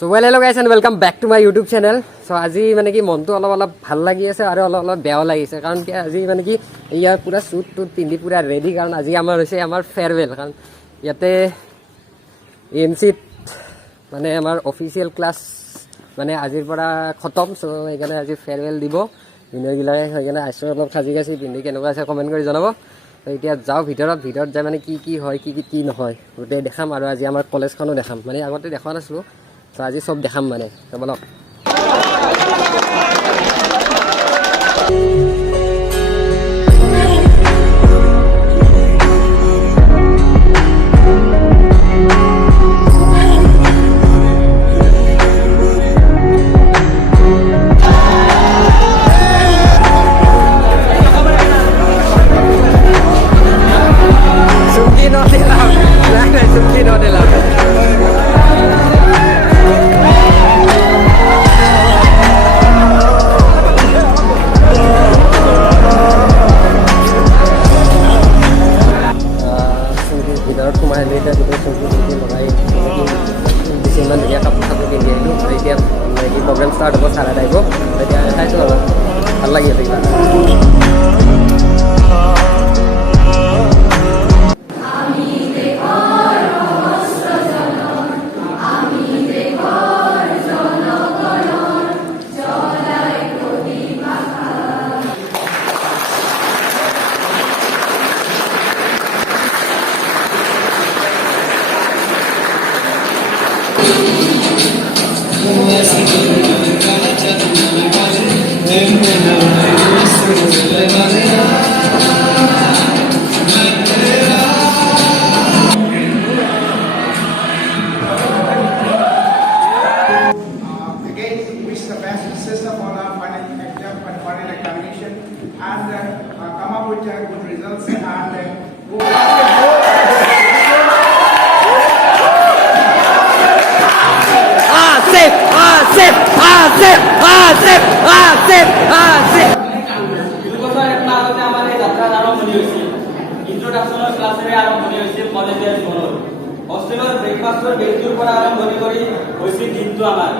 So well hello guys and welcome back to my YouTube channel. So আজি মানে কি মনটো অলপ ভাল লাগি আছে আৰু অলপ বেয়াও লাগিছে কাৰণ কি আজি মানে কি ইয়াৰ পুৰা সুট টুট পিন্ধি পুৰা ৰেডি কাৰণ আজি আমাৰ হৈছে আমাৰ ফেয়াৰৱেল কাৰণ ইয়াতে এমসি মানে আমাৰ অফিচিয়েল ক্লাছ মানে আজিৰ পৰা খতম সো এইকাৰণে আজি ফেয়াৰৱেল দিব দিনৰবিলাকে সেইকাৰণে আইছো অলপ খাজি খাজি পিন্ধি কেনেকুৱা আছে কমেন্ট কৰি জনাব তো এতিয়া যাও ভিতৰত যায় মানে কি হয় কি নহয় গোটেই দেখাম আৰু আজি আমাৰ কলেজখনো দেখাম মানে আগতে দেখা নাছিলো তো আজি সব দেখাম মানে তো বলো program start hobo sara daibo etia khaisu aro bhal lagi ase kiba হোস্টেলৰ ব্ৰেকফাষ্টৰ বেজটোৰ পৰা আৰম্ভণি কৰি হৈছে দিনটো আমাৰ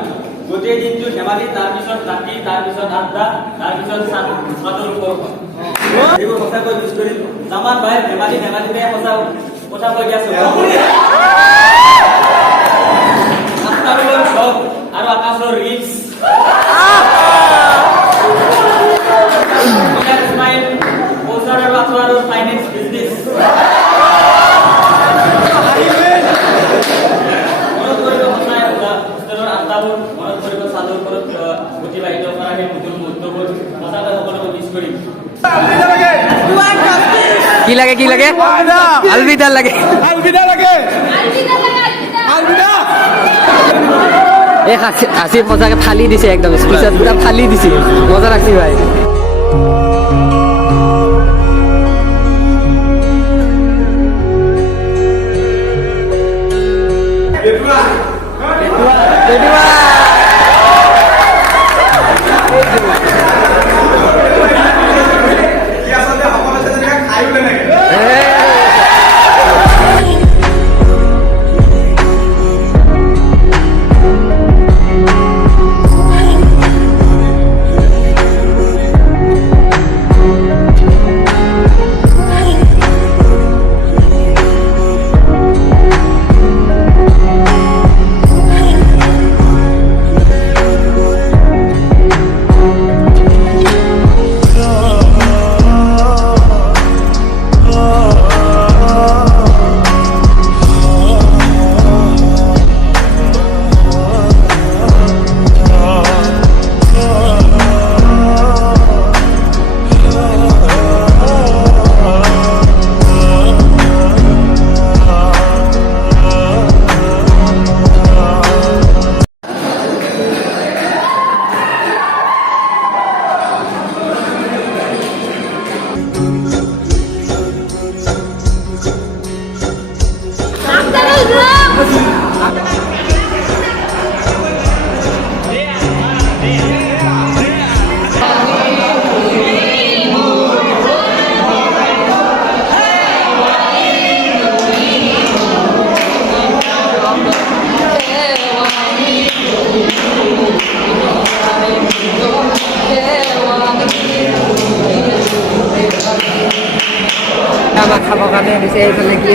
গোটেই দিনটো ধেমালি তাৰপিছত ৰাতি তাৰপিছত আড্ডা তাৰপিছত চাদৰ ওপৰত এইবোৰ সঁচাকৈ মিছ কৰি জামান ভাই ধেমালিতে সঁচা কথা কৈ আছো আস্তাৰৰ সব আৰু আকাশৰ ৰিক্স স্মাইল পৌচাৰ আৰু আচৰাৰ ফাইনেন্স বিজনেছ কি লাগে আলবিদা লাগে এই হাসি মজাকে ফালি দিছে একদম স্পিচত পুরা ফালি দিছে মজা লাগছে ভাই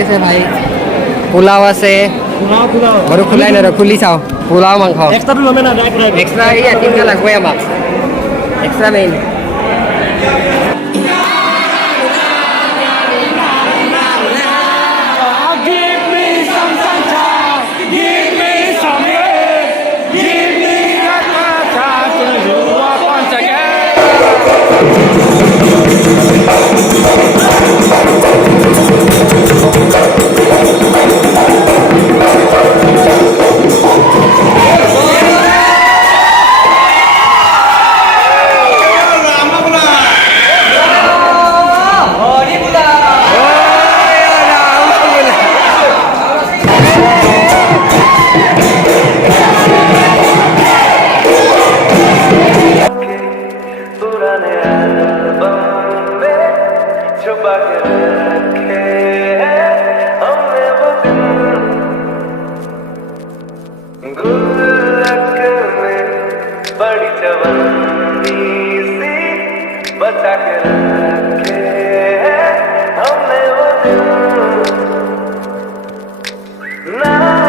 আছে ভাই পোলাও আছে বাৰু খোলাই নাই খুলি চাওঁ পোলাও মাংস এক্সট্ৰাটো ল'মে না ডাইৰেক্ট এক্সট্ৰা এই তিনিটা লাগবই আমাক এক্সট্ৰা মেইন पुराने एल्बम में छुपा के रखे हैं हमने वो दिन गुल्लक में बड़ी चवन्नी सी बचा के रखे हैं हमने वो दिन ना